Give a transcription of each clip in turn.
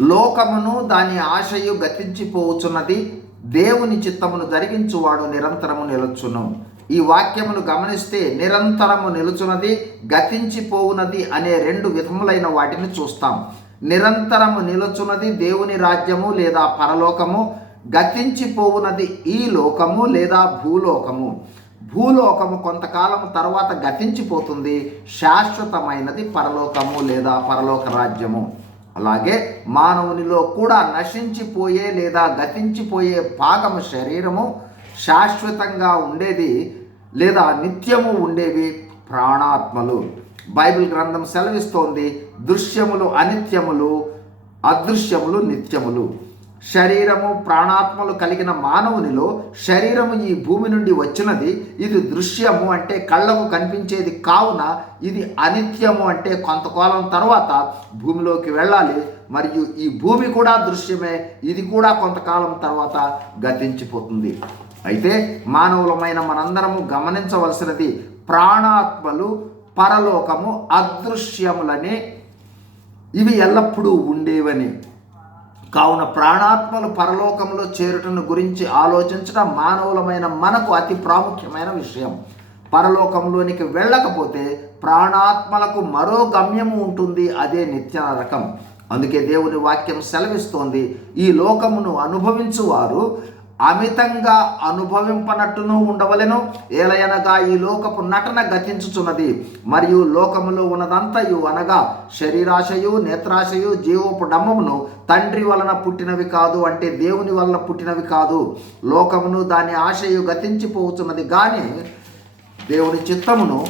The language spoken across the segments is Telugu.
లోకమును దాని ఆశయు గతించిపోవచ్చున్నది దేవుని చిత్తమును జరిగించువాడు నిరంతరము నిలుచును. ఈ వాక్యమును గమనిస్తే నిరంతరము నిలుచున్నది గతించిపోవునది అనే రెండు విధములైన వాటిని చూస్తాం. నిరంతరము నిలుచున్నది దేవుని రాజ్యము లేదా పరలోకము గతించిపోవునది ఈ లోకము లేదా భూలోకము. భూలోకము కొంతకాలం తర్వాత గతించిపోతుంది శాశ్వతమైనది పరలోకము లేదా పరలోక రాజ్యము. అలాగే మానవునిలో కూడా నశించిపోయే లేదా గతించిపోయే భాగము శరీరము శాశ్వతంగా ఉండేది లేదా నిత్యము ఉండేవి ప్రాణాత్మలు. బైబిల్ గ్రంథం సెలవిస్తోంది దృశ్యములు అనిత్యములు అదృశ్యములు నిత్యములు. శరీరము ప్రాణాత్మలు కలిగిన మానవునిలో శరీరము ఈ భూమి నుండి వచ్చినది ఇది దృశ్యము అంటే కళ్ళకు కనిపించేది కావున ఇది అనిత్యము అంటే కొంతకాలం తర్వాత భూమిలోకి వెళ్ళాలి. మరియు ఈ భూమి కూడా దృశ్యమే ఇది కూడా కొంతకాలం తర్వాత గతించిపోతుంది. అయితే మానవులమైన మనందరము గమనించవలసినది ప్రాణాత్మలు పరలోకము అదృశ్యములని ఇవి ఎల్లప్పుడూ ఉండేవని. కావున ప్రాణాత్మలు పరలోకంలో చేరుటను గురించి ఆలోచించడం మానవులమైన మనకు అతి ప్రాముఖ్యమైన విషయం. పరలోకంలోనికి వెళ్ళకపోతే ప్రాణాత్మలకు మరో గమ్యము ఉంటుంది అదే నిత్య నరకం అందుకే దేవుని వాక్యం సెలవిస్తోంది ఈ లోకమును అనుభవించువారు అమితంగా అనుభవింపనట్టును ఉండవలెను. ఏలయనగా ఈ లోకపు నటన గతించుచున్నది. మరియు లోకములో ఉన్నదంతయు అనగా శరీరాశయు నేత్రాశయు జీవపు డమ్మమును తండ్రి వలన పుట్టినవి కాదు అంటే దేవుని వలన పుట్టినవి కాదు. లోకమును దాని ఆశయు గతించిపోతున్నది కానీ దేవుని చిత్తమును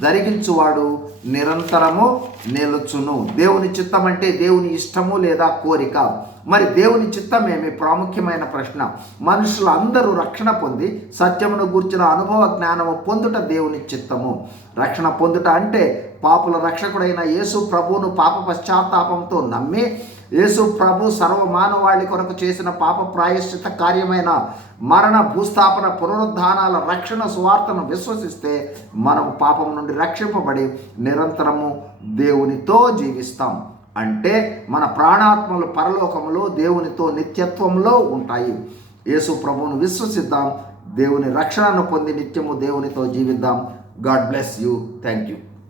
జరిగించువాడు నిరంతరము నిలుచును. దేవుని చిత్తం అంటే దేవుని ఇష్టము లేదా కోరిక. మరి దేవుని చిత్తం ఏమి? ప్రాముఖ్యమైన ప్రశ్న. మనుషులు అందరూ రక్షణ పొంది సత్యమును గూర్చిన అనుభవ జ్ఞానము పొందుట దేవుని చిత్తము. రక్షణ పొందుట అంటే పాపుల రక్షకుడైన యేసు ప్రభువును పాప పశ్చాత్తాపంతో నమ్మి యేసు ప్రభు సర్వమానవాళి కొరకు చేసిన పాప ప్రాయశ్చిత కార్యమైన మరణ భూస్థాపన పునరుద్ధానాల రక్షణ సువార్తను విశ్వసిస్తే మనం పాపం నుండి రక్షింపబడి నిరంతరము దేవునితో జీవిస్తాం. అంటే మన ప్రాణాత్మలు పరలోకములో దేవునితో నిత్యత్వంలో ఉంటాయి. యేసు ప్రభువును విశ్వసిద్దాం దేవుని రక్షణను పొంది నిత్యము దేవునితో జీవిద్దాం. God bless you. Thank you